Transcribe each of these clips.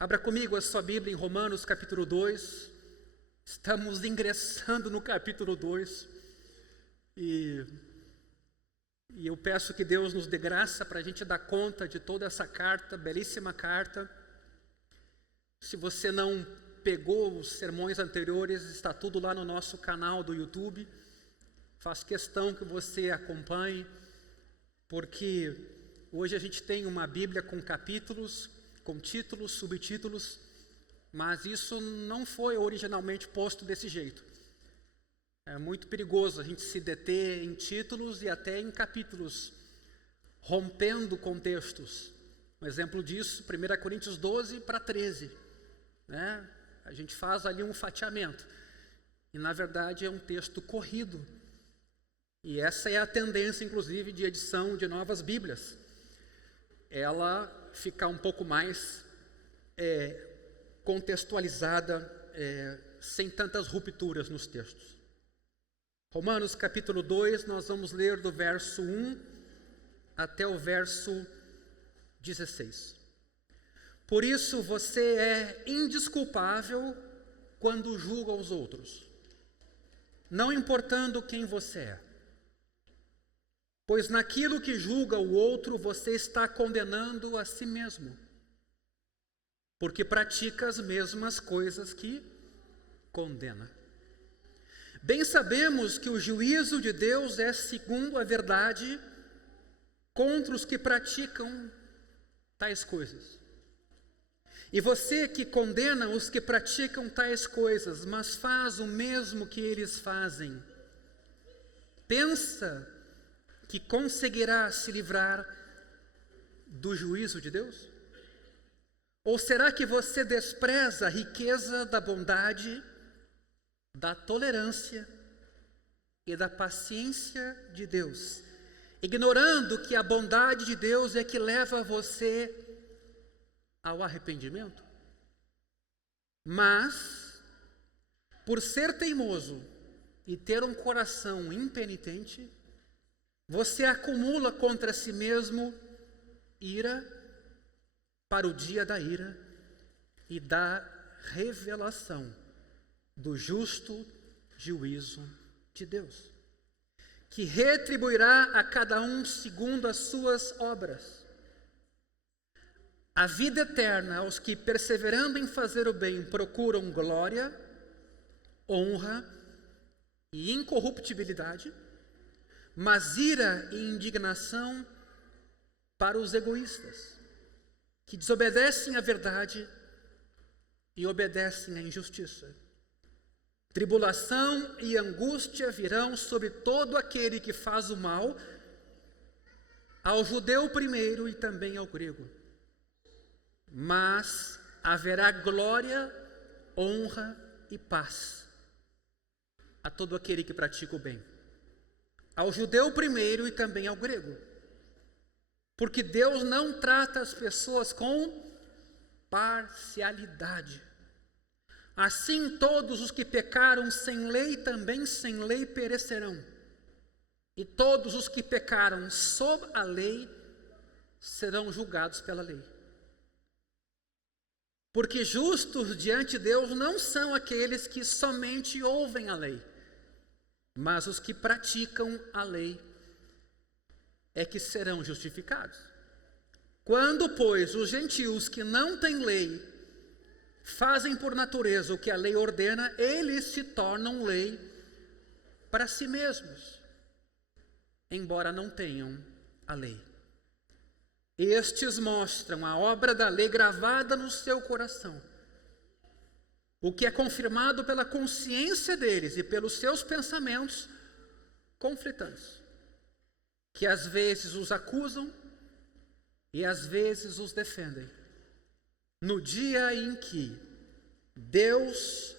Abra comigo a sua Bíblia em Romanos capítulo 2. Estamos ingressando no capítulo 2. E eu peço que Deus nos dê graça para a gente dar conta de toda essa carta, belíssima carta. Se você não pegou os sermões anteriores, está tudo lá no nosso canal do YouTube. Faço questão que você acompanhe, porque hoje a gente tem uma Bíblia com capítulos, com títulos, subtítulos, mas isso não foi originalmente posto desse jeito. É muito perigoso a gente se deter em títulos e até em capítulos, rompendo contextos. Um exemplo disso, 1 Coríntios 12 para 13. Né? A gente faz ali um fatiamento. E na verdade é um texto corrido. E essa é a tendência, inclusive, de edição de novas Bíblias. Ela ficar um pouco mais contextualizada, sem tantas rupturas nos textos. Romanos capítulo 2, nós vamos ler do verso 1 até o verso 16. Por isso você é indesculpável quando julga os outros, não importando quem você é. Pois naquilo que julga o outro, você está condenando a si mesmo, porque pratica as mesmas coisas que condena. Bem sabemos que o juízo de Deus é segundo a verdade contra os que praticam tais coisas. E você que condena os que praticam tais coisas, mas faz o mesmo que eles fazem, pensa que conseguirá se livrar do juízo de Deus? Ou será que você despreza a riqueza da bondade, da tolerância e da paciência de Deus, ignorando que a bondade de Deus é que leva você ao arrependimento? Mas, por ser teimoso e ter um coração impenitente, você acumula contra si mesmo ira para o dia da ira e da revelação do justo juízo de Deus, que retribuirá a cada um segundo as suas obras. A vida eterna aos que, perseverando em fazer o bem, procuram glória, honra e incorruptibilidade, mas ira e indignação para os egoístas, que desobedecem à verdade e obedecem à injustiça. Tribulação e angústia virão sobre todo aquele que faz o mal, ao judeu primeiro e também ao grego. Mas haverá glória, honra e paz a todo aquele que pratica o bem, ao judeu primeiro e também ao grego. Porque Deus não trata as pessoas com parcialidade. Assim todos os que pecaram sem lei também sem lei perecerão. E todos os que pecaram sob a lei serão julgados pela lei. Porque justos diante de Deus não são aqueles que somente ouvem a lei, mas os que praticam a lei é que serão justificados. Quando, pois, os gentios que não têm lei fazem por natureza o que a lei ordena, eles se tornam lei para si mesmos, embora não tenham a lei. Estes mostram a obra da lei gravada no seu coração, o que é confirmado pela consciência deles e pelos seus pensamentos conflitantes, que às vezes os acusam e às vezes os defendem. No dia em que Deus,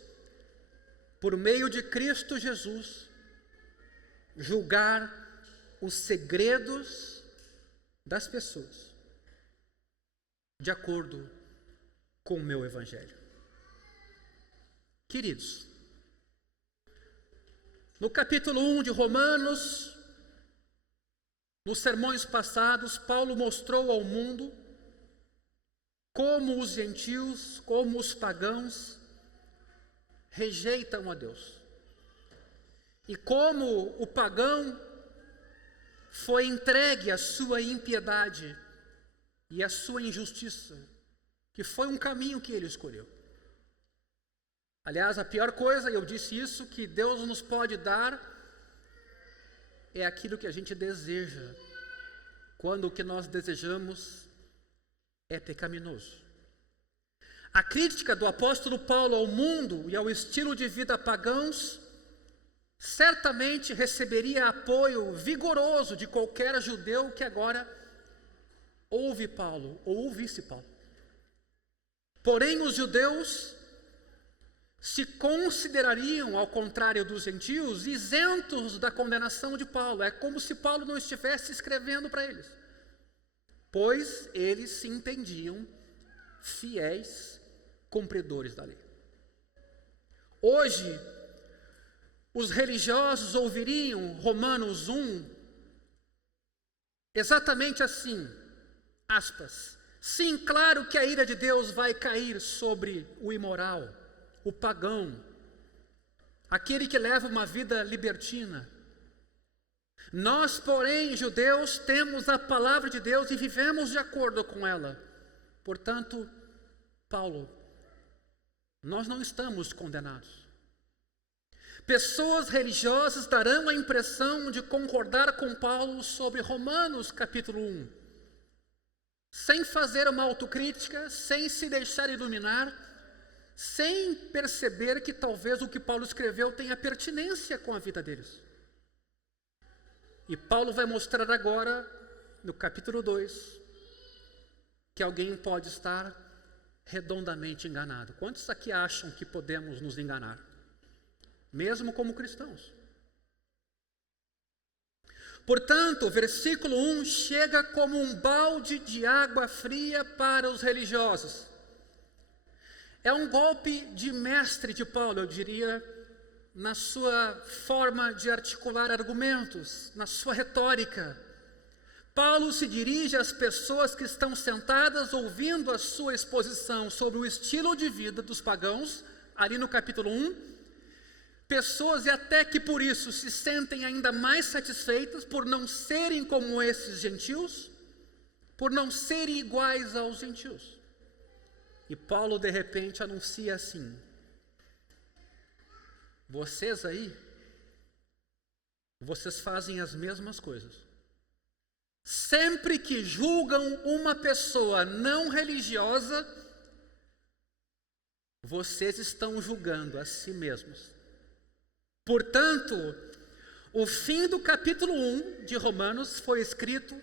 por meio de Cristo Jesus, julgar os segredos das pessoas, de acordo com o meu Evangelho. Queridos, no capítulo 1 de Romanos, nos sermões passados, Paulo mostrou ao mundo como os gentios, como os pagãos, rejeitam a Deus. E como o pagão foi entregue à sua impiedade e à sua injustiça, que foi um caminho que ele escolheu. Aliás, a pior coisa, eu disse isso, que Deus nos pode dar é aquilo que a gente deseja, quando o que nós desejamos é pecaminoso. A crítica do apóstolo Paulo ao mundo e ao estilo de vida pagãos certamente receberia apoio vigoroso de qualquer judeu que agora ouve Paulo ou ouvisse Paulo. Porém, os judeus se considerariam, ao contrário dos gentios, isentos da condenação de Paulo. É como se Paulo não estivesse escrevendo para eles, pois eles se entendiam fiéis cumpridores da lei. Hoje, os religiosos ouviriam Romanos 1 exatamente assim, aspas, sim, claro que a ira de Deus vai cair sobre o imoral, o pagão, aquele que leva uma vida libertina. Nós, porém, judeus, temos a palavra de Deus e vivemos de acordo com ela. Portanto, Paulo, nós não estamos condenados. Pessoas religiosas darão a impressão de concordar com Paulo sobre Romanos capítulo 1, sem fazer uma autocrítica, sem se deixar iluminar, sem perceber que talvez o que Paulo escreveu tenha pertinência com a vida deles. E Paulo vai mostrar agora, no capítulo 2, que alguém pode estar redondamente enganado. Quantos aqui acham que podemos nos enganar? Mesmo como cristãos. Portanto, o versículo 1 chega como um balde de água fria para os religiosos. É um golpe de mestre de Paulo, eu diria, na sua forma de articular argumentos, na sua retórica. Paulo se dirige às pessoas que estão sentadas ouvindo a sua exposição sobre o estilo de vida dos pagãos, ali no capítulo 1, pessoas e até que por isso se sentem ainda mais satisfeitas por não serem como esses gentios, por não serem iguais aos gentios. E Paulo de repente anuncia assim: vocês aí, vocês fazem as mesmas coisas. Sempre que julgam uma pessoa não religiosa, vocês estão julgando a si mesmos. Portanto, o fim do capítulo 1 de Romanos foi escrito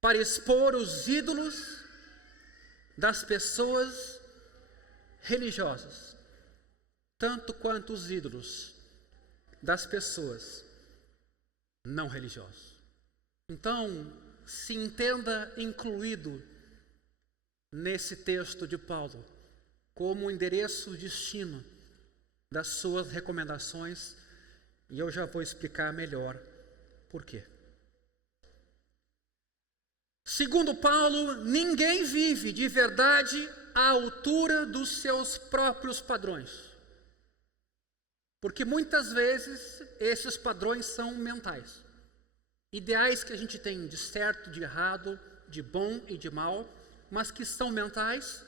para expor os ídolos das pessoas religiosas, tanto quanto os ídolos das pessoas não religiosas. Então, se entenda incluído nesse texto de Paulo como o endereço, o destino das suas recomendações, e eu já vou explicar melhor por quê. Segundo Paulo, ninguém vive de verdade à altura dos seus próprios padrões, porque muitas vezes esses padrões são mentais, ideais que a gente tem de certo, de errado, de bom e de mal, mas que são mentais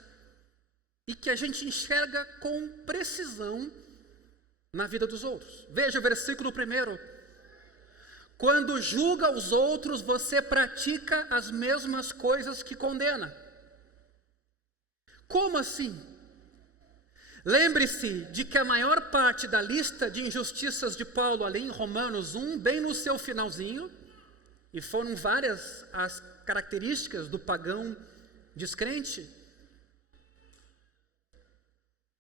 e que a gente enxerga com precisão na vida dos outros. Veja o versículo 1. Quando julga os outros, você pratica as mesmas coisas que condena. Como assim? Lembre-se de que a maior parte da lista de injustiças de Paulo ali em Romanos 1, bem no seu finalzinho, e foram várias as características do pagão descrente.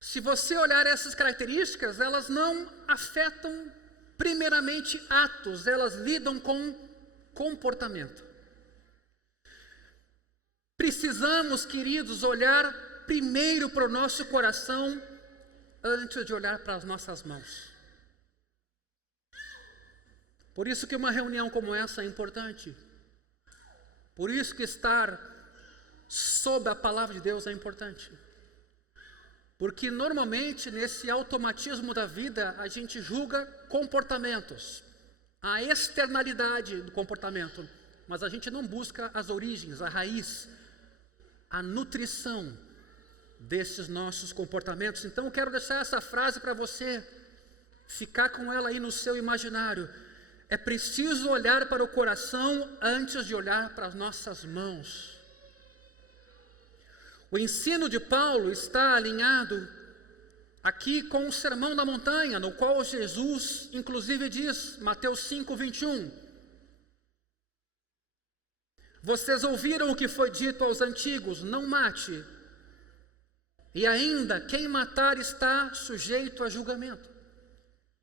Se você olhar essas características, elas não afetam primeiramente atos, elas lidam com comportamento. Precisamos, queridos, olhar primeiro para o nosso coração antes de olhar para as nossas mãos. Por isso que uma reunião como essa é importante. Por isso que estar sob a palavra de Deus é importante. Porque normalmente nesse automatismo da vida a gente julga comportamentos, a externalidade do comportamento, mas a gente não busca as origens, a raiz, a nutrição desses nossos comportamentos. Então eu quero deixar essa frase para você, ficar com ela aí no seu imaginário. É preciso olhar para o coração antes de olhar para as nossas mãos. O ensino de Paulo está alinhado aqui com o Sermão da Montanha, no qual Jesus inclusive diz, Mateus 5:21, vocês ouviram o que foi dito aos antigos, não mate, e ainda quem matar está sujeito a julgamento.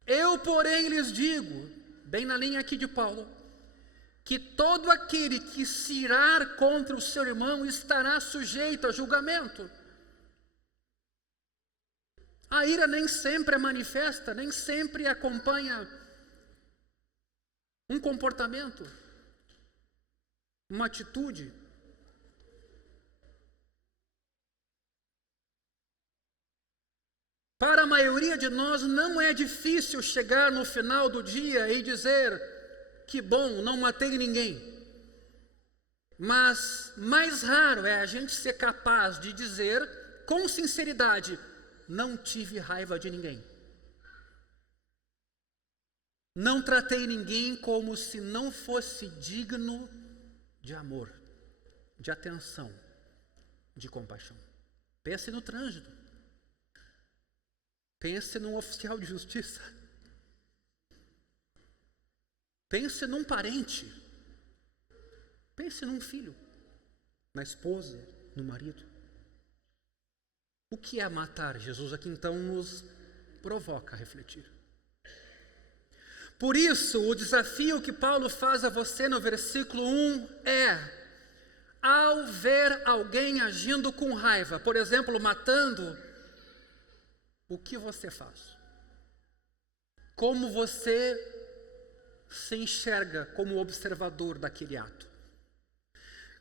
Eu, porém, lhes digo, bem na linha aqui de Paulo, que todo aquele que se irar contra o seu irmão estará sujeito a julgamento. A ira nem sempre é manifesta, nem sempre acompanha um comportamento, uma atitude. Para a maioria de nós não é difícil chegar no final do dia e dizer, que bom, não matei ninguém. Mas mais raro é a gente ser capaz de dizer com sinceridade, não tive raiva de ninguém. Não tratei ninguém como se não fosse digno de amor, de atenção, de compaixão. Pense no trânsito. Pense num oficial de justiça. Pense num parente. Pense num filho, na esposa, no marido. O que é matar? Jesus aqui então nos provoca a refletir. Por isso, o desafio que Paulo faz a você no versículo 1 é, ao ver alguém agindo com raiva, por exemplo, matando, o que você faz? Como você se enxerga como observador daquele ato?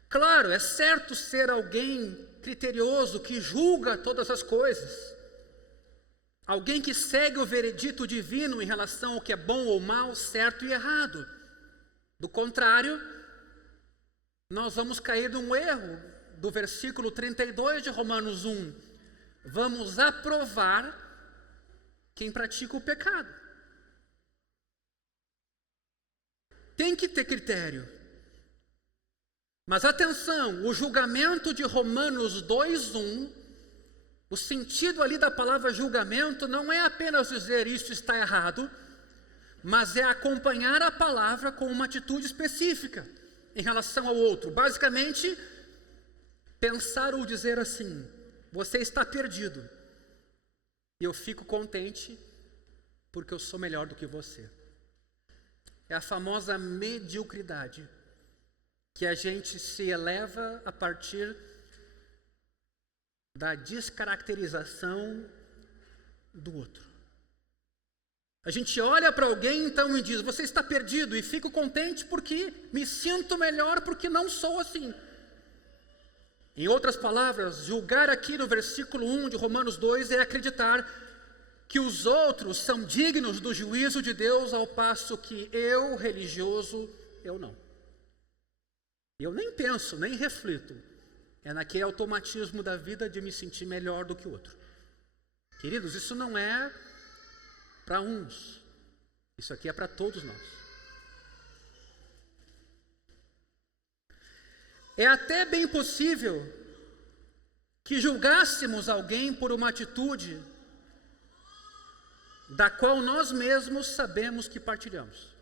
Claro, é certo ser alguém criterioso que julga todas as coisas, alguém que segue o veredito divino em relação ao que é bom ou mal, certo e errado. Do contrário, nós vamos cair num erro do versículo 32 de Romanos 1. Vamos aprovar quem pratica o pecado. Tem que ter critério. Mas atenção, o julgamento de Romanos 2:1, o sentido ali da palavra julgamento não é apenas dizer isso está errado, mas é acompanhar a palavra com uma atitude específica em relação ao outro. Basicamente, pensar ou dizer assim, você está perdido e eu fico contente porque eu sou melhor do que você. É a famosa mediocridade, que a gente se eleva a partir da descaracterização do outro. A gente olha para alguém então e diz, você está perdido, e fico contente porque me sinto melhor porque não sou assim. Em outras palavras, julgar aqui no versículo 1 de Romanos 2 é acreditar que os outros são dignos do juízo de Deus, ao passo que eu, religioso, eu não. Eu nem penso, nem reflito. É naquele automatismo da vida de me sentir melhor do que o outro. Queridos, isso não é para uns. Isso aqui é para todos nós. É até bem possível que julgássemos alguém por uma atitude da qual nós mesmos sabemos que partilhamos.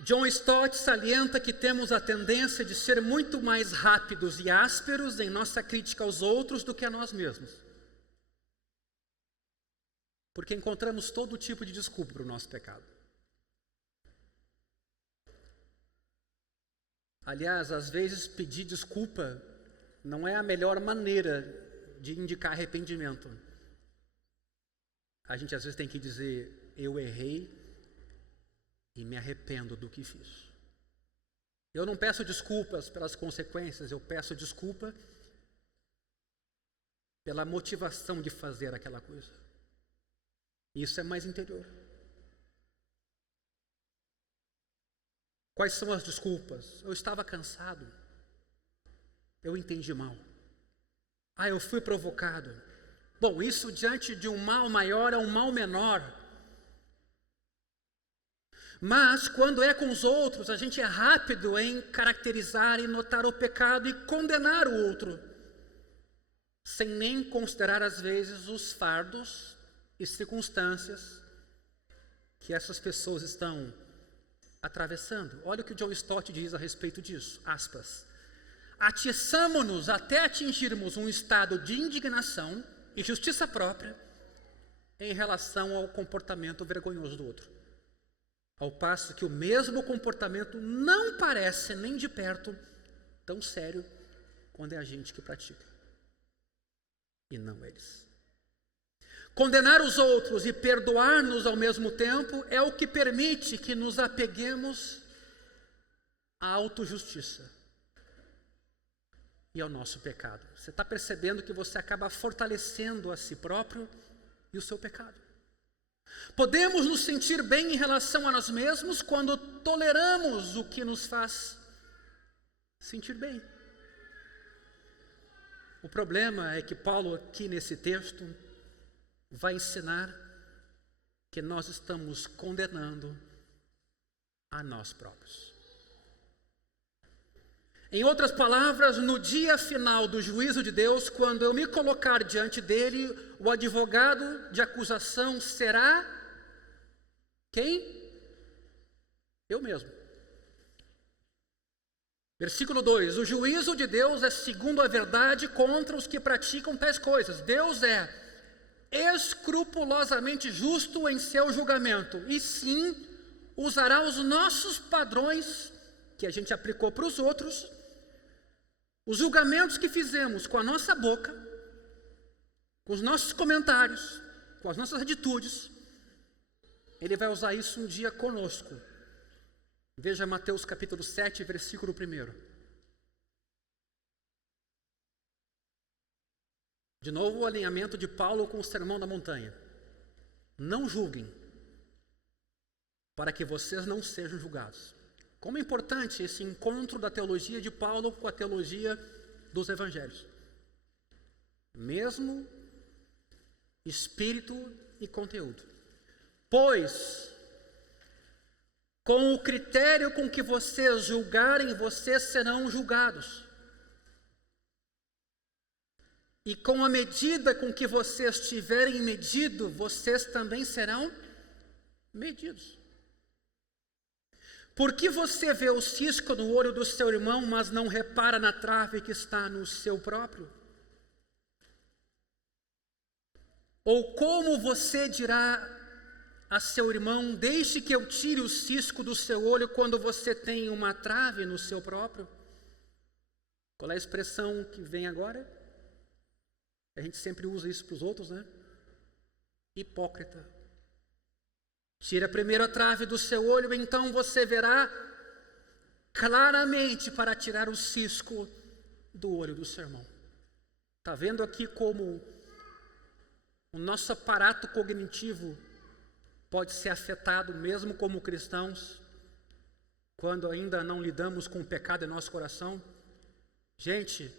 John Stott salienta que temos a tendência de ser muito mais rápidos e ásperos em nossa crítica aos outros do que a nós mesmos. Porque encontramos todo tipo de desculpa para o nosso pecado. Aliás, às vezes pedir desculpa não é a melhor maneira de indicar arrependimento. A gente às vezes tem que dizer, eu errei e me arrependo do que fiz. Eu não peço desculpas pelas consequências, eu peço desculpa pela motivação de fazer aquela coisa. Isso é mais interior. Quais são as desculpas? Eu estava cansado. Eu entendi mal. Eu fui provocado. Bom, isso diante de um mal maior é um mal menor. Mas quando é com os outros, a gente é rápido em caracterizar e notar o pecado e condenar o outro, sem nem considerar às vezes os fardos e circunstâncias que essas pessoas estão atravessando. Olha o que o John Stott diz a respeito disso, aspas. Atiçamo-nos até atingirmos um estado de indignação e justiça própria em relação ao comportamento vergonhoso do outro. Ao passo que o mesmo comportamento não parece nem de perto tão sério quando é a gente que pratica, e não eles. Condenar os outros e perdoar-nos ao mesmo tempo é o que permite que nos apeguemos à autojustiça e ao nosso pecado. Você está percebendo que você acaba fortalecendo a si próprio e o seu pecado. Podemos nos sentir bem em relação a nós mesmos quando toleramos o que nos faz sentir bem. O problema é que Paulo aqui nesse texto vai ensinar que nós estamos condenando a nós próprios. Em outras palavras, no dia final do juízo de Deus, quando eu me colocar diante dele, o advogado de acusação será quem? Eu mesmo. Versículo 2: o juízo de Deus é segundo a verdade contra os que praticam tais coisas. Deus é escrupulosamente justo em seu julgamento, e sim usará os nossos padrões que a gente aplicou para os outros, os julgamentos que fizemos com a nossa boca, com os nossos comentários, com as nossas atitudes. Ele vai usar isso um dia conosco. Veja Mateus capítulo 7, versículo 1. De novo o alinhamento de Paulo com o Sermão da Montanha. Não julguem, para que vocês não sejam julgados. Como é importante esse encontro da teologia de Paulo com a teologia dos evangelhos. Mesmo espírito e conteúdo. Pois, com o critério com que vocês julgarem, vocês serão julgados. E com a medida com que vocês tiverem medido, vocês também serão medidos. Por que você vê o cisco no olho do seu irmão, mas não repara na trave que está no seu próprio? Ou como você dirá a seu irmão, deixe que eu tire o cisco do seu olho quando você tem uma trave no seu próprio? Qual é a expressão que vem agora? A gente sempre usa isso para os outros, né? Hipócrita. Tira primeiro a trave do seu olho, então você verá claramente para tirar o cisco do olho do seu irmão. Está vendo aqui como o nosso aparato cognitivo pode ser afetado, mesmo como cristãos, quando ainda não lidamos com o pecado em nosso coração? Gente,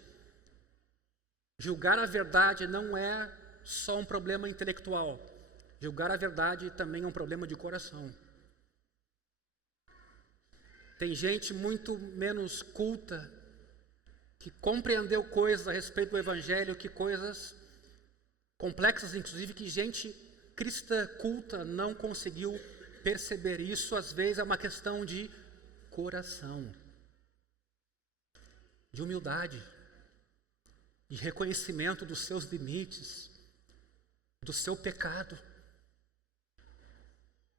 julgar a verdade não é só um problema intelectual. Julgar a verdade também é um problema de coração. Tem gente muito menos culta que compreendeu coisas a respeito do Evangelho, que coisas complexas, inclusive, que gente cristã culta não conseguiu perceber. Isso às vezes é uma questão de coração, de humildade, de reconhecimento dos seus limites, do seu pecado.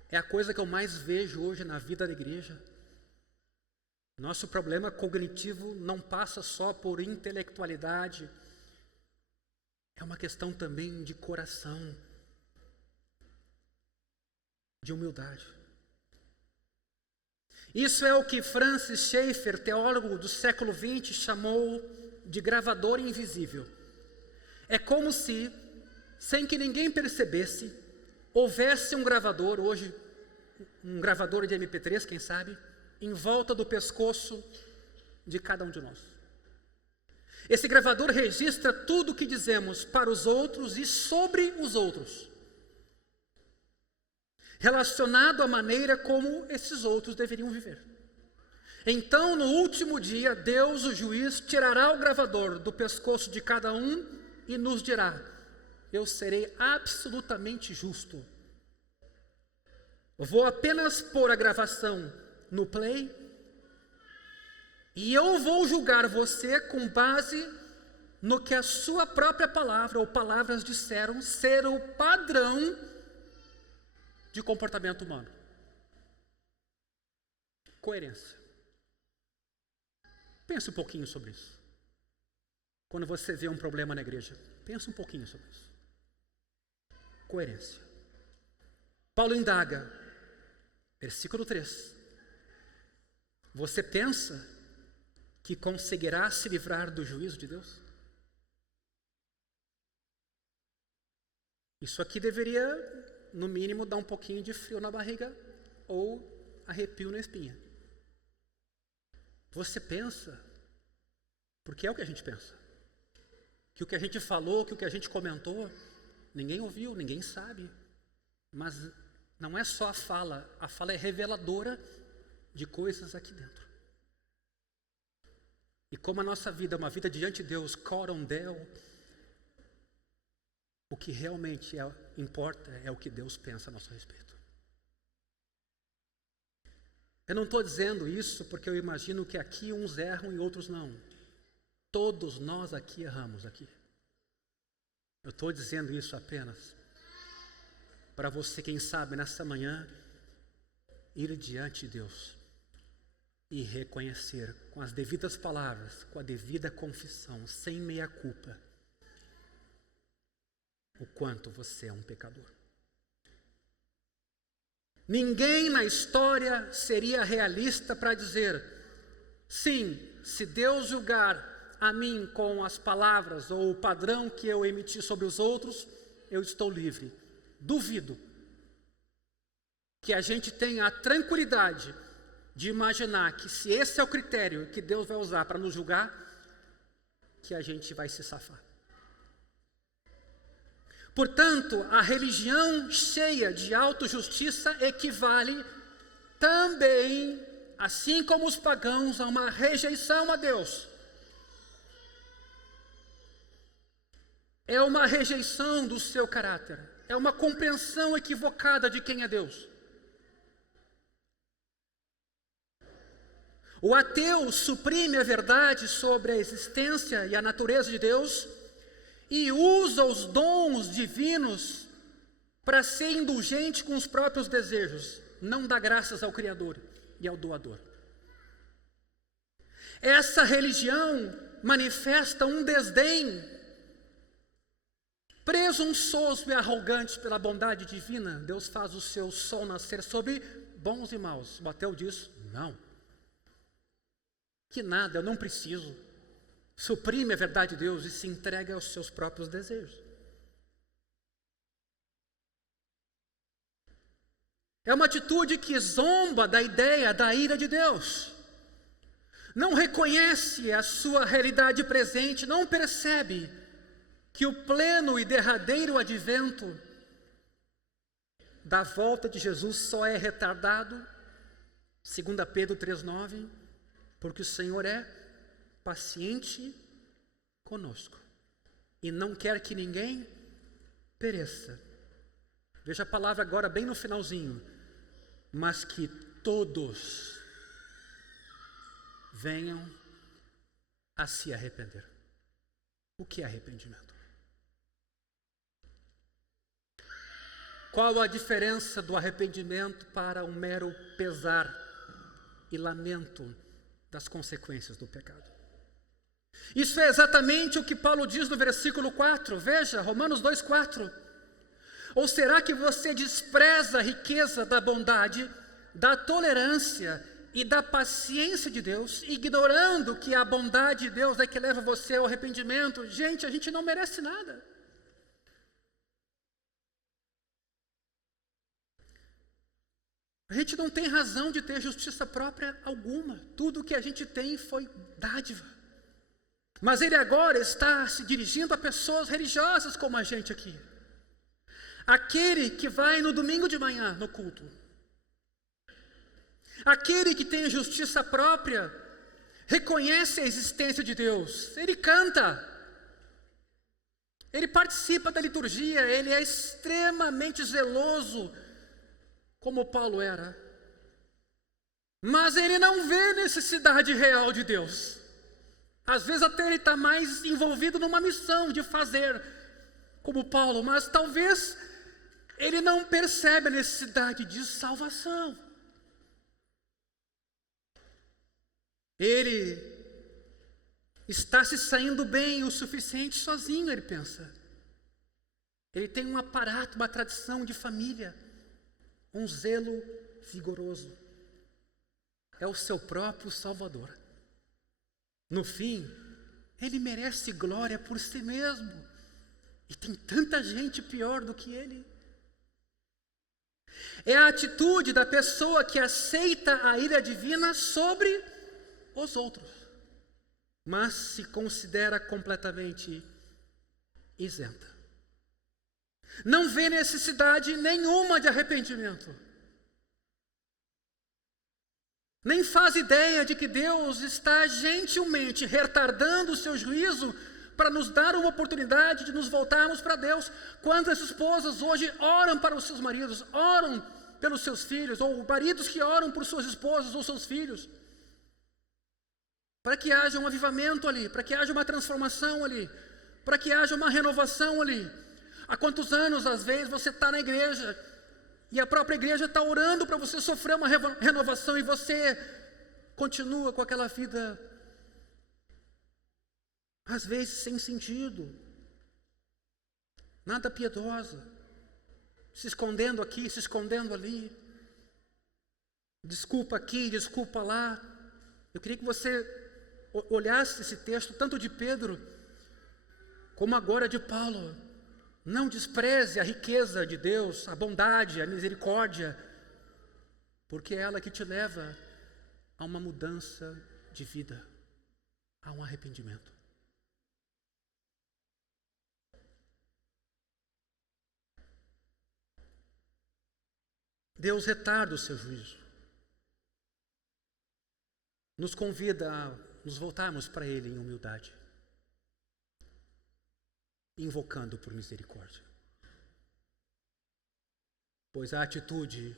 É a coisa que eu mais vejo hoje na vida da igreja. Nosso problema cognitivo não passa só por intelectualidade, é uma questão também de coração, de humildade. Isso é o que Francis Schaeffer, teólogo do século XX, chamou de gravador invisível. É como se, sem que ninguém percebesse, houvesse um gravador, hoje um gravador de MP3, quem sabe, em volta do pescoço de cada um de nós. Esse gravador registra tudo o que dizemos para os outros e sobre os outros, relacionado à maneira como esses outros deveriam viver. Então, no último dia, Deus, o juiz, tirará o gravador do pescoço de cada um e nos dirá: eu serei absolutamente justo. Eu vou apenas pôr a gravação no play e eu vou julgar você com base no que a sua própria palavra ou palavras disseram ser o padrão de comportamento humano. Coerência. Pense um pouquinho sobre isso. Quando você vê um problema na igreja, pense um pouquinho sobre isso. Coerência. Paulo indaga, versículo 3. Você pensa que conseguirá se livrar do juízo de Deus? Isso aqui deveria, no mínimo, dar um pouquinho de frio na barriga ou arrepio na espinha. Você pensa, porque é o que a gente pensa, que o que a gente falou, que o que a gente comentou, ninguém ouviu, ninguém sabe, mas não é só a fala é reveladora de coisas aqui dentro. E como a nossa vida é uma vida diante de Deus, corondel, o que realmente importa é o que Deus pensa a nosso respeito. Eu não estou dizendo isso porque eu imagino que aqui uns erram e outros não. Todos nós aqui erramos aqui. Eu estou dizendo isso apenas para você, quem sabe, nessa manhã, ir diante de Deus e reconhecer com as devidas palavras, com a devida confissão, sem meia culpa, o quanto você é um pecador. Ninguém na história seria realista para dizer: sim, se Deus julgar a mim com as palavras ou o padrão que eu emiti sobre os outros, eu estou livre. Duvido que a gente tenha a tranquilidade de imaginar que, se esse é o critério que Deus vai usar para nos julgar, que a gente vai se safar. Portanto, a religião cheia de autojustiça equivale também, assim como os pagãos, a uma rejeição a Deus. É uma rejeição do seu caráter. É uma compreensão equivocada de quem é Deus. O ateu suprime a verdade sobre a existência e a natureza de Deus e usa os dons divinos para ser indulgente com os próprios desejos, não dá graças ao Criador e ao doador. Essa religião manifesta um desdém presunçoso e arrogante pela bondade divina. Deus faz o seu sol nascer sobre bons e maus. O ateu diz: não, que nada, eu não preciso. Suprime a verdade de Deus e se entrega aos seus próprios desejos. É uma atitude que zomba da ideia da ira de Deus. Não reconhece a sua realidade presente, não percebe que o pleno e derradeiro advento da volta de Jesus só é retardado, 2 Pedro 3,9, porque o Senhor é paciente conosco e não quer que ninguém pereça. Veja a palavra agora bem no finalzinho: mas que todos venham a se arrepender. O que é arrependimento? Qual a diferença do arrependimento para um mero pesar e lamento das consequências do pecado? Isso é exatamente o que Paulo diz no versículo 4. Veja, Romanos 2,4. Ou será que você despreza a riqueza da bondade, da tolerância e da paciência de Deus, ignorando que a bondade de Deus é que leva você ao arrependimento, gente, a gente não merece nada. A gente não tem razão de ter justiça própria alguma. Tudo que a gente tem foi dádiva. Mas ele agora está se dirigindo a pessoas religiosas como a gente aqui. Aquele que vai no domingo de manhã no culto. Aquele que tem justiça própria, reconhece a existência de Deus. Ele canta. Ele participa da liturgia. Ele é extremamente zeloso, como Paulo era. Mas ele não vê necessidade real de Deus. Às vezes até ele está mais envolvido numa missão de fazer, como Paulo, mas talvez ele não percebe a necessidade de salvação. Ele está se saindo bem o suficiente sozinho, ele pensa. Ele tem um aparato, uma tradição de família, um zelo vigoroso. É o seu próprio Salvador. No fim, ele merece glória por si mesmo. E tem tanta gente pior do que ele. É a atitude da pessoa que aceita a ira divina sobre os outros, mas se considera completamente isenta. Não vê necessidade nenhuma de arrependimento. Nem faz ideia de que Deus está gentilmente retardando o seu juízo para nos dar uma oportunidade de nos voltarmos para Deus. Quantas esposas hoje oram para os seus maridos, oram pelos seus filhos, ou maridos que oram por suas esposas ou seus filhos, para que haja um avivamento ali, para que haja uma transformação ali, para que haja uma renovação ali. Há quantos anos, às vezes, você está na igreja e a própria igreja está orando para você sofrer uma renovação e você continua com aquela vida, às vezes sem sentido, nada piedosa, se escondendo aqui, se escondendo ali, desculpa aqui, desculpa lá. Eu queria que você olhasse esse texto, tanto de Pedro, como agora de Paulo. Não despreze a riqueza de Deus, a bondade, a misericórdia, porque é ela que te leva a uma mudança de vida, a um arrependimento. Deus retarda o seu juízo. Nos convida a nos voltarmos para Ele em humildade, invocando por misericórdia. Pois a atitude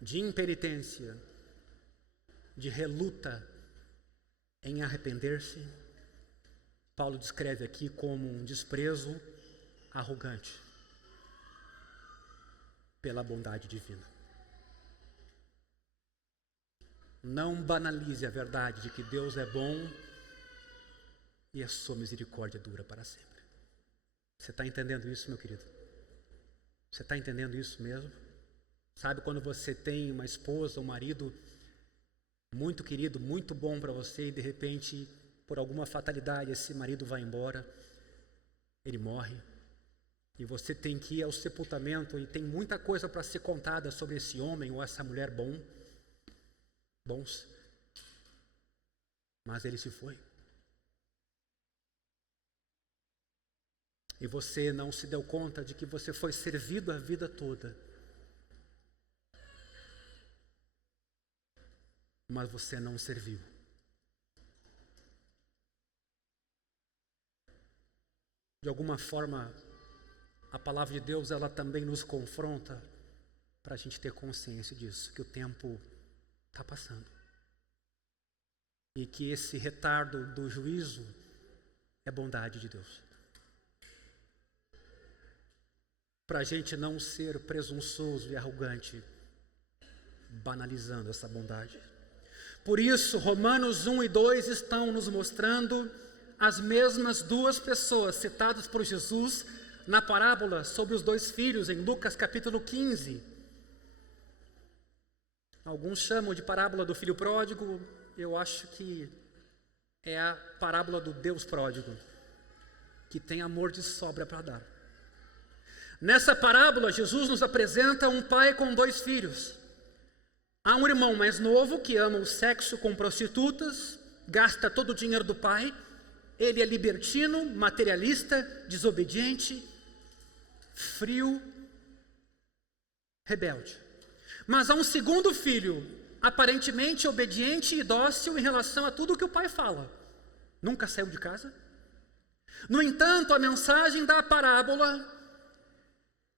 de impenitência, de reluta em arrepender-se, Paulo descreve aqui como um desprezo arrogante pela bondade divina. Não banalize a verdade de que Deus é bom e a sua misericórdia dura para sempre. Você está entendendo isso, meu querido? Você está entendendo isso mesmo? Sabe quando você tem uma esposa, um marido muito querido, muito bom para você e de repente, por alguma fatalidade, esse marido vai embora, ele morre e você tem que ir ao sepultamento e tem muita coisa para ser contada sobre esse homem ou essa mulher bons, mas ele se foi. E você não se deu conta de que você foi servido a vida toda. Mas você não serviu. De alguma forma, a palavra de Deus, ela também nos confronta para a gente ter consciência disso, que o tempo está passando. E que esse retardo do juízo é bondade de Deus. Para a gente não ser presunçoso e arrogante, banalizando essa bondade. Por isso, Romanos 1 e 2 estão nos mostrando as mesmas duas pessoas citadas por Jesus na parábola sobre os dois filhos, em Lucas capítulo 15. Alguns chamam de parábola do filho pródigo, eu acho que é a parábola do Deus pródigo, que tem amor de sobra para dar. Nessa parábola, Jesus nos apresenta um pai com 2 filhos. Há um irmão mais novo que ama o sexo com prostitutas, gasta todo o dinheiro do pai, ele é libertino, materialista, desobediente, frio, rebelde. Mas há um segundo filho, aparentemente obediente e dócil em relação a tudo o que o pai fala. Nunca saiu de casa. No entanto, a mensagem da parábola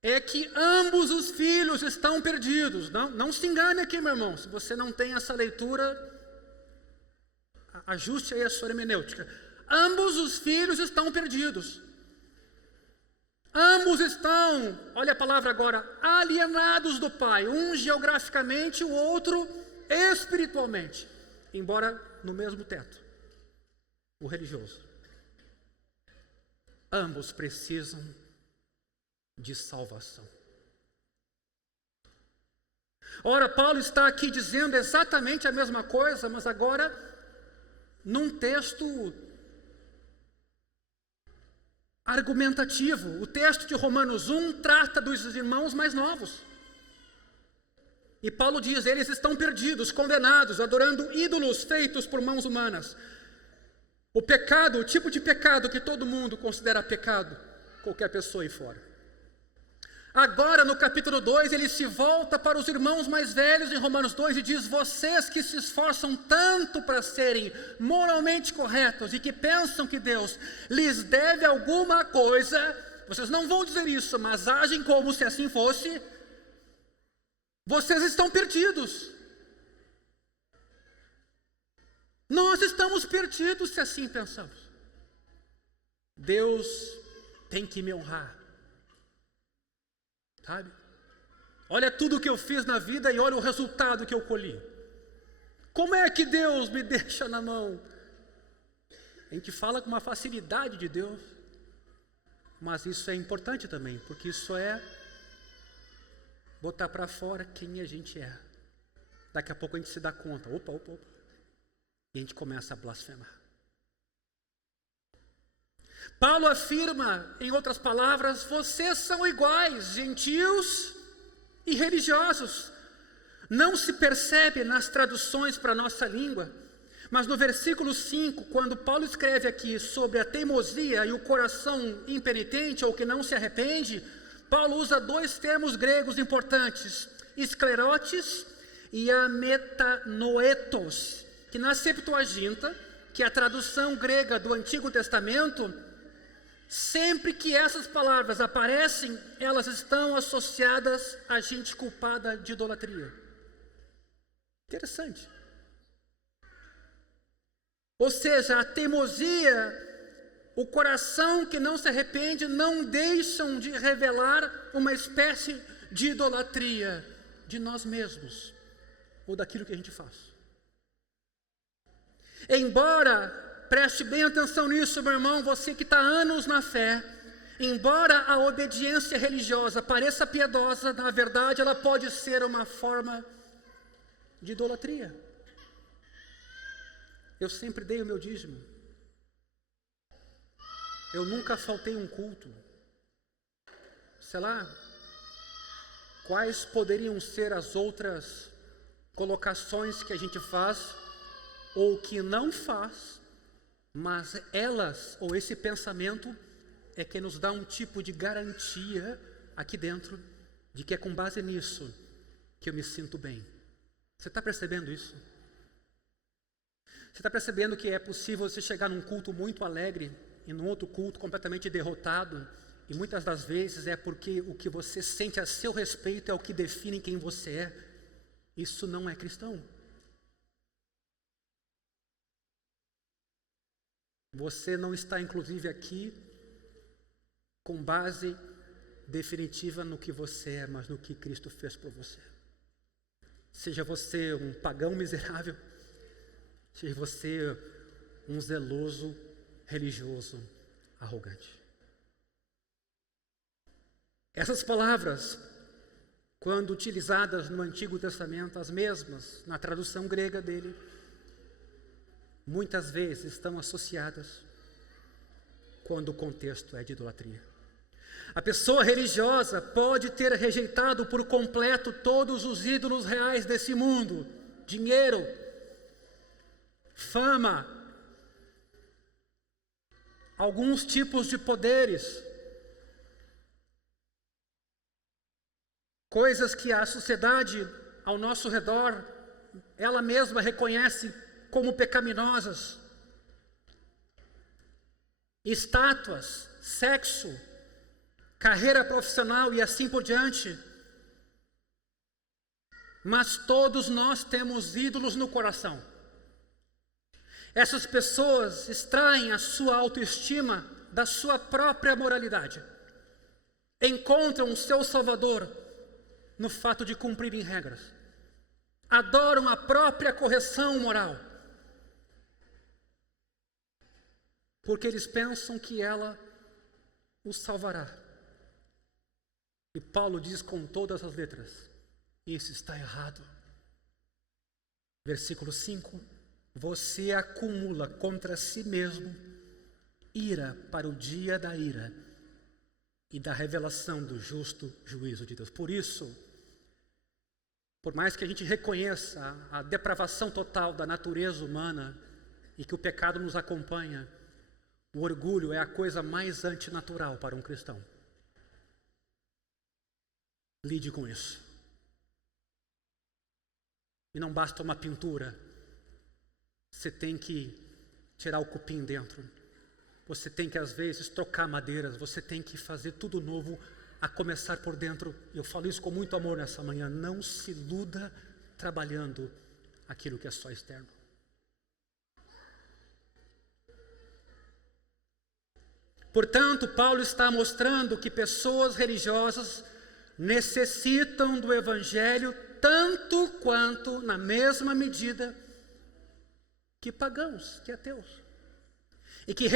é que ambos os filhos estão perdidos. Não se engane aqui, meu irmão. Se você não tem essa leitura, ajuste aí a sua hermenêutica. Ambos os filhos estão perdidos. Ambos estão, olha a palavra agora, alienados do pai. Um geograficamente, o outro espiritualmente. Embora no mesmo teto. O religioso. Ambos precisam de salvação. Ora, Paulo está aqui dizendo exatamente a mesma coisa, mas agora num texto argumentativo. O texto de Romanos 1 trata dos irmãos mais novos. E Paulo diz, eles estão perdidos, condenados, adorando ídolos feitos por mãos humanas. O pecado, o tipo de pecado que todo mundo considera pecado, qualquer pessoa aí fora. Agora, no capítulo 2, ele se volta para os irmãos mais velhos em Romanos 2 e diz, vocês que se esforçam tanto para serem moralmente corretos e que pensam que Deus lhes deve alguma coisa, vocês não vão dizer isso, mas agem como se assim fosse, vocês estão perdidos. Nós estamos perdidos se assim pensamos. Deus tem que me honrar. Sabe? Olha tudo o que eu fiz na vida e olha o resultado que eu colhi. Como é que Deus me deixa na mão? A gente fala com uma facilidade de Deus, mas isso é importante também, porque isso é botar para fora quem a gente é. Daqui a pouco a gente se dá conta, opa, e a gente começa a blasfemar. Paulo afirma, em outras palavras, vocês são iguais, gentios e religiosos. Não se percebe nas traduções para a nossa língua, mas no versículo 5, quando Paulo escreve aqui sobre a teimosia e o coração impenitente ou que não se arrepende, Paulo usa 2 termos gregos importantes, esclerotes e ametanoetos, que na Septuaginta, que é a tradução grega do Antigo Testamento, sempre que essas palavras aparecem, elas estão associadas a gente culpada de idolatria. Interessante. Ou seja, a teimosia, o coração que não se arrepende, não deixam de revelar uma espécie de idolatria de nós mesmos, ou daquilo que a gente faz. Embora, preste bem atenção nisso, meu irmão, você que está há anos na fé, embora a obediência religiosa pareça piedosa, na verdade ela pode ser uma forma de idolatria. Eu sempre dei o meu dízimo. Eu nunca faltei um culto. Sei lá, quais poderiam ser as outras colocações que a gente faz ou que não faz, mas elas, ou esse pensamento, é que nos dá um tipo de garantia aqui dentro, de que é com base nisso que eu me sinto bem. Você está percebendo isso? Você está percebendo que é possível você chegar num culto muito alegre e num outro culto completamente derrotado, e muitas das vezes é porque o que você sente a seu respeito é o que define quem você é. Isso não é cristão. Você não está, inclusive, aqui com base definitiva no que você é, mas no que Cristo fez por você. Seja você um pagão miserável, seja você um zeloso, religioso, arrogante. Essas palavras, quando utilizadas no Antigo Testamento, as mesmas na tradução grega dele, muitas vezes estão associadas quando o contexto é de idolatria. A pessoa religiosa pode ter rejeitado por completo todos os ídolos reais desse mundo: dinheiro, fama, alguns tipos de poderes, coisas que a sociedade ao nosso redor, ela mesma reconhece como pecaminosas, estátuas, sexo, carreira profissional e assim por diante. Mas todos nós temos ídolos no coração. Essas pessoas extraem a sua autoestima da sua própria moralidade. Encontram o seu salvador no fato de cumprirem regras. Adoram a própria correção moral. Porque eles pensam que ela os salvará. E Paulo diz com todas as letras: isso está errado. Versículo 5: você acumula contra si mesmo ira para o dia da ira e da revelação do justo juízo de Deus. Por isso, por mais que a gente reconheça a depravação total da natureza humana e que o pecado nos acompanha, o orgulho é a coisa mais antinatural para um cristão. Lide com isso. E não basta uma pintura. Você tem que tirar o cupim dentro. Você tem que, às vezes, trocar madeiras. Você tem que fazer tudo novo, a começar por dentro. Eu falo isso com muito amor nessa manhã. Não se iluda trabalhando aquilo que é só externo. Portanto, Paulo está mostrando que pessoas religiosas necessitam do Evangelho tanto quanto, na mesma medida, que pagãos, que ateus. E que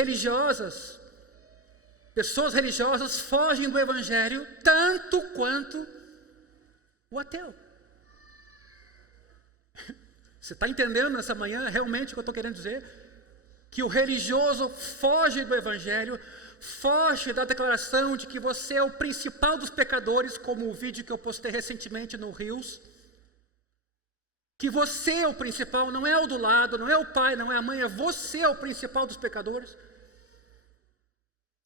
pessoas religiosas fogem do Evangelho tanto quanto o ateu. Você está entendendo nessa manhã realmente o que eu estou querendo dizer? Que o religioso foge do Evangelho, foge da declaração de que você é o principal dos pecadores, como o vídeo que eu postei recentemente no Rios. Que você é o principal, não é o do lado, não é o pai, não é a mãe, é você é o principal dos pecadores.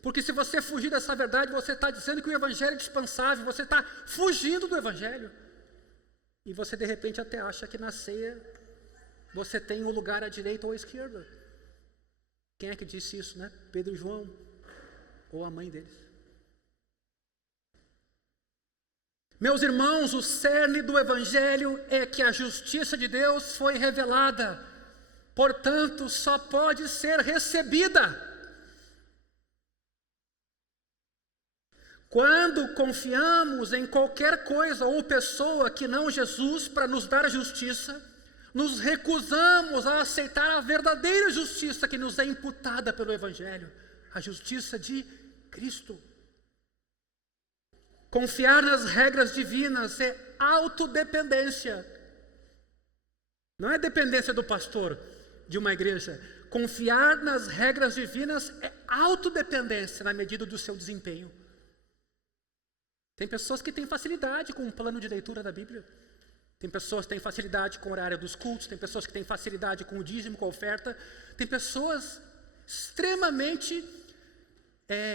Porque se você fugir dessa verdade, você está dizendo que o Evangelho é dispensável, você está fugindo do Evangelho. E você de repente até acha que na ceia você tem um lugar à direita ou à esquerda. Quem é que disse isso, né? Pedro e João, ou a mãe deles. Meus irmãos, o cerne do Evangelho é que a justiça de Deus foi revelada, portanto, só pode ser recebida. Quando confiamos em qualquer coisa ou pessoa que não Jesus para nos dar a justiça, nos recusamos a aceitar a verdadeira justiça que nos é imputada pelo Evangelho, a justiça de Cristo. Confiar nas regras divinas é autodependência. Não é dependência do pastor de uma igreja. Confiar nas regras divinas é autodependência na medida do seu desempenho. Tem pessoas que têm facilidade com o plano de leitura da Bíblia. Tem pessoas que têm facilidade com o horário dos cultos. Tem pessoas que têm facilidade com o dízimo, com a oferta. Tem pessoas extremamente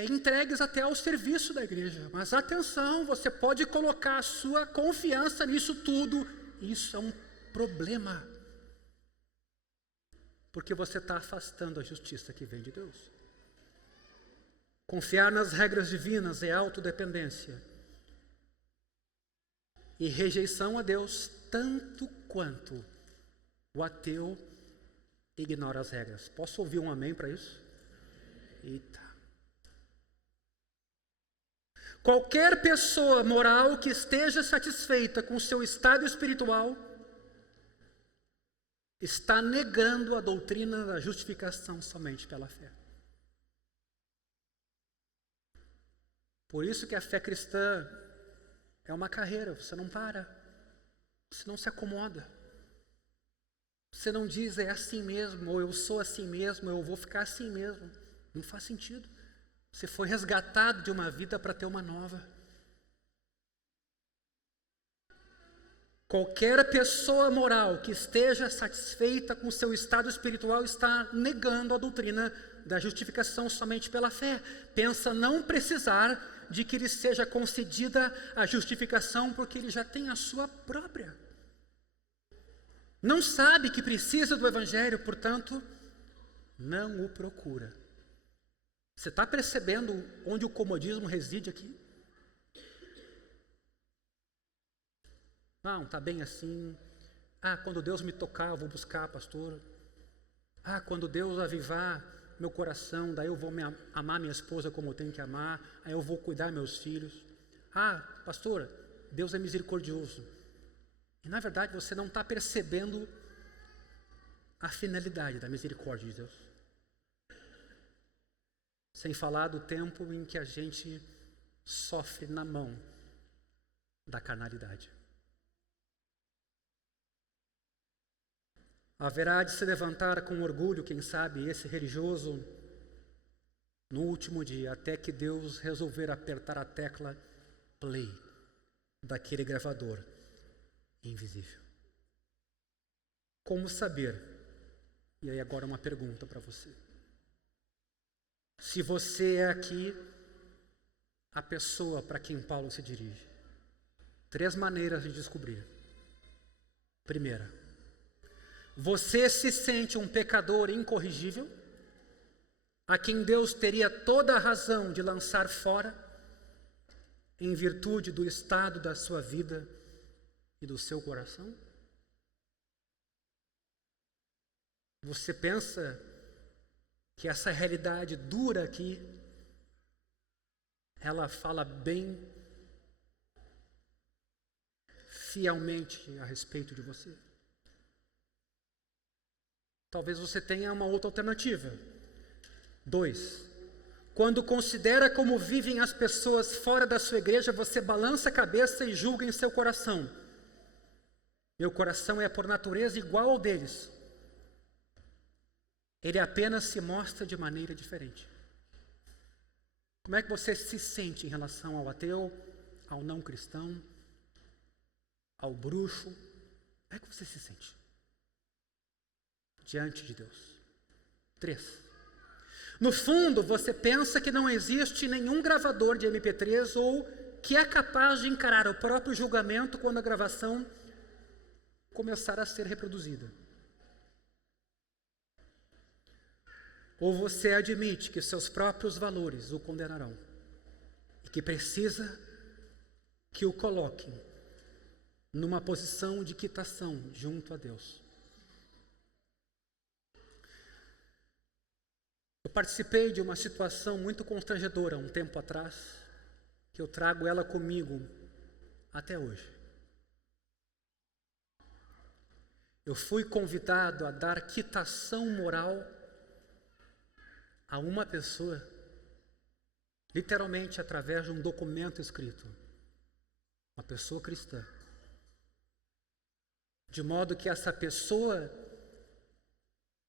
entregues até ao serviço da igreja. Mas atenção, você pode colocar a sua confiança nisso tudo. Isso é um problema. Porque você está afastando a justiça que vem de Deus. Confiar nas regras divinas é autodependência. E rejeição a Deus, tanto quanto o ateu ignora as regras. Posso ouvir um amém para isso? Eita. Qualquer pessoa moral que esteja satisfeita com o seu estado espiritual está negando a doutrina da justificação somente pela fé. Por isso que a fé cristã É uma carreira, você não para. Você não se acomoda. Você não diz é assim mesmo, ou eu sou assim mesmo, eu vou ficar assim mesmo. Não faz sentido. Você foi resgatado de uma vida para ter uma nova. Qualquer pessoa moral que esteja satisfeita com seu estado espiritual está negando a doutrina da justificação somente pela fé. Pensa não precisar de que lhe seja concedida a justificação porque ele já tem a sua própria. Não sabe que precisa do Evangelho, portanto, não o procura. Você está percebendo onde o comodismo reside aqui? Não, está bem assim. Quando Deus me tocar, eu vou buscar, pastor. Quando Deus avivar meu coração, daí eu vou amar minha esposa como eu tenho que amar, aí eu vou cuidar meus filhos. Pastor, Deus é misericordioso. E na verdade você não está percebendo a finalidade da misericórdia de Deus. Sem falar do tempo em que a gente sofre na mão da carnalidade. Haverá de se levantar com orgulho, quem sabe, esse religioso no último dia, até que Deus resolver apertar a tecla play daquele gravador invisível. Como saber? E aí agora uma pergunta para você. Se você é aqui a pessoa para quem Paulo se dirige. 3 maneiras de descobrir. Primeira, você se sente um pecador incorrigível, a quem Deus teria toda a razão de lançar fora, em virtude do estado da sua vida e do seu coração? Você pensa que essa realidade dura aqui, ela fala bem, fielmente a respeito de você? Talvez você tenha uma outra alternativa. 2. Quando considera como vivem as pessoas fora da sua igreja, você balança a cabeça e julga em seu coração. Meu coração é por natureza igual ao deles. Ele apenas se mostra de maneira diferente. Como é que você se sente em relação ao ateu, ao não cristão, ao bruxo? Como é que você se sente diante de Deus? 3. No fundo, você pensa que não existe nenhum gravador de MP3 ou que é capaz de encarar o próprio julgamento quando a gravação começar a ser reproduzida. Ou você admite que seus próprios valores o condenarão e que precisa que o coloquem numa posição de quitação junto a Deus. Eu participei de uma situação muito constrangedora um tempo atrás, que eu trago ela comigo até hoje. Eu fui convidado a dar quitação moral a uma pessoa, literalmente através de um documento escrito, uma pessoa cristã, de modo que essa pessoa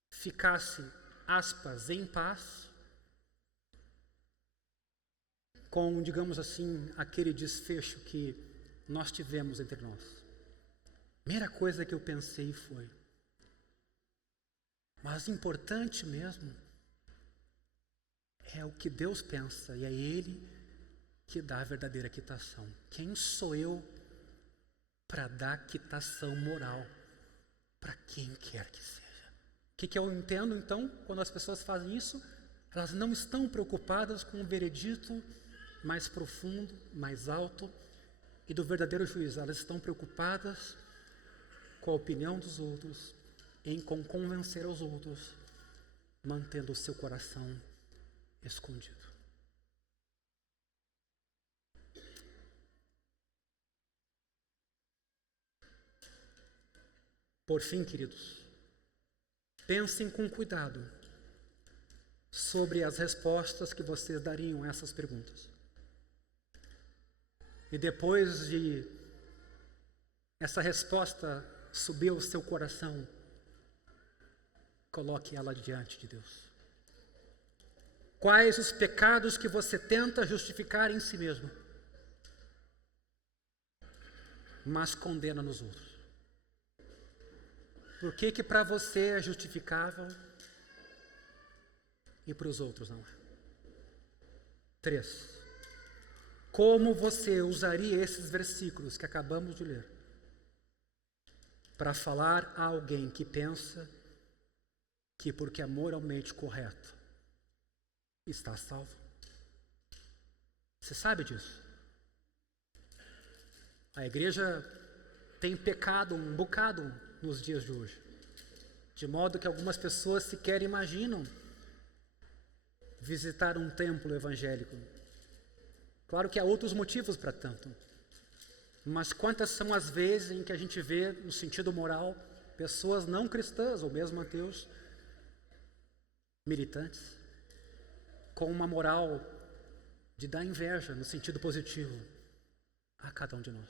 ficasse, aspas, em paz, com, digamos assim, aquele desfecho que nós tivemos entre nós. A primeira coisa que eu pensei foi, mas importante mesmo é o que Deus pensa, e é Ele que dá a verdadeira quitação. Quem sou eu para dar quitação moral para quem quer que seja? O que eu entendo, então, quando as pessoas fazem isso? Elas não estão preocupadas com o veredito mais profundo, mais alto e do verdadeiro juízo. Elas estão preocupadas com a opinião dos outros, em convencer os outros, mantendo o seu coração escondido. Por fim, queridos, pensem com cuidado sobre as respostas que vocês dariam a essas perguntas. e depois de essa resposta subir ao seu coração, coloque ela diante de Deus. Quais os pecados que você tenta justificar em si mesmo, mas condena nos outros? Por que para você é justificável e para os outros não é? 3. Como você usaria esses versículos que acabamos de ler para falar a alguém que pensa que porque é moralmente correto está salvo? Você sabe disso? A igreja tem pecado um bocado nos dias de hoje, de modo que algumas pessoas sequer imaginam visitar um templo evangélico. Claro que há outros motivos para tanto, mas quantas são as vezes em que a gente vê, no sentido moral, pessoas não cristãs ou mesmo ateus, militantes, com uma moral de dar inveja no sentido positivo a cada um de nós?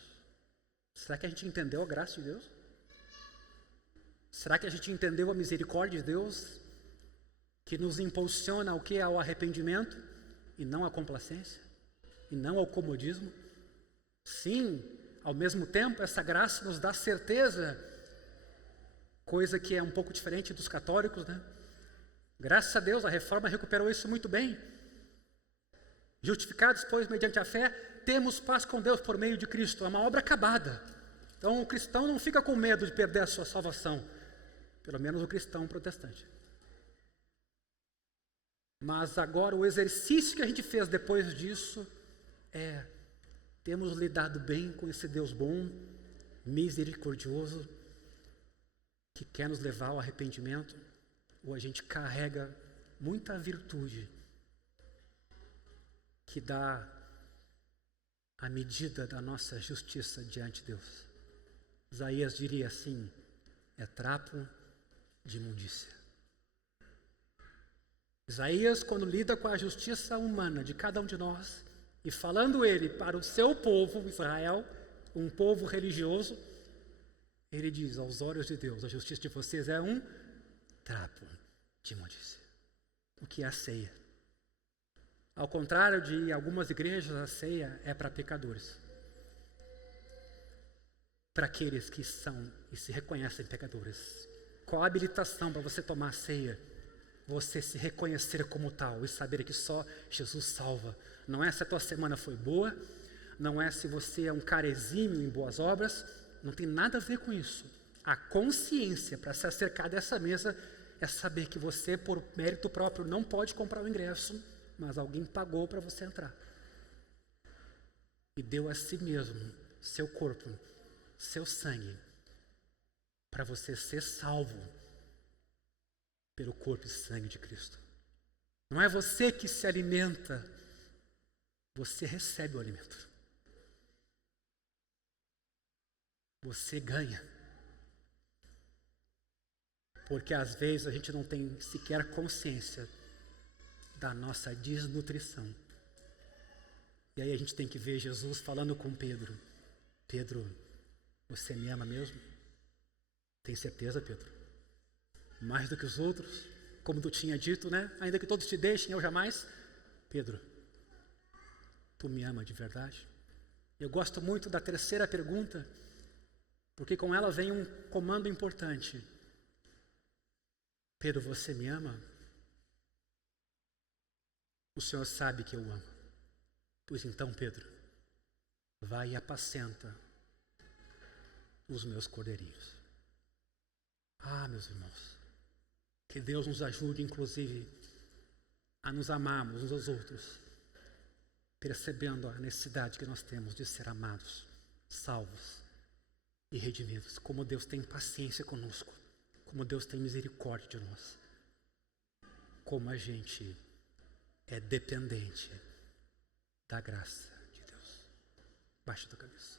Será que a gente entendeu a graça de Deus? Será que a gente entendeu a misericórdia de Deus, que nos impulsiona ao que? Ao arrependimento e não à complacência, e não ao comodismo? Sim, ao mesmo tempo, essa graça nos dá certeza, coisa que é um pouco diferente dos católicos, né? Graças a Deus, a reforma recuperou isso muito bem. Justificados, pois, mediante a fé, temos paz com Deus por meio de Cristo. É uma obra acabada. Então, o cristão não fica com medo de perder a sua salvação. Pelo menos o cristão protestante. Mas agora, o exercício que a gente fez depois disso é: temos lidado bem com esse Deus bom, misericordioso, que quer nos levar ao arrependimento, ou a gente carrega muita virtude que dá a medida da nossa justiça diante de Deus? Isaías diria assim: é trapo de imundícia. Isaías, quando lida com a justiça humana de cada um de nós, e falando ele para o seu povo, Israel, um povo religioso, ele diz: aos olhos de Deus, a justiça de vocês é um trapo de imundícia. O que é a ceia? Ao contrário de algumas igrejas, a ceia é para pecadores. Para aqueles que são e se reconhecem pecadores. Qual a habilitação para você tomar a ceia? Você se reconhecer como tal e saber que só Jesus salva. Não é se a tua semana foi boa, não é se você é um cara exímio em boas obras, não tem nada a ver com isso. A consciência para se acercar dessa mesa é saber que você, por mérito próprio, não pode comprar o ingresso, mas alguém pagou para você entrar. E deu a si mesmo, seu corpo, seu sangue, para você ser salvo pelo corpo e sangue de Cristo. Não é você que se alimenta, você recebe o alimento. Você ganha. Porque às vezes a gente não tem sequer consciência da nossa desnutrição. E aí a gente tem que ver Jesus falando com Pedro: Pedro, você me ama mesmo? Tem certeza, Pedro? Mais do que os outros? Como tu tinha dito, né? Ainda que todos te deixem, eu jamais. Pedro, tu me ama de verdade? Eu gosto muito da terceira pergunta, porque com ela vem um comando importante. Pedro, você me ama? O Senhor sabe que eu amo. Pois então, Pedro, vai e apacenta os meus cordeirinhos. Ah, meus irmãos, que Deus nos ajude, inclusive, a nos amarmos uns aos outros, percebendo a necessidade que nós temos de ser amados, salvos e redimidos. Como Deus tem paciência conosco, como Deus tem misericórdia de nós, como a gente é dependente da graça de Deus. Baixa a tua cabeça.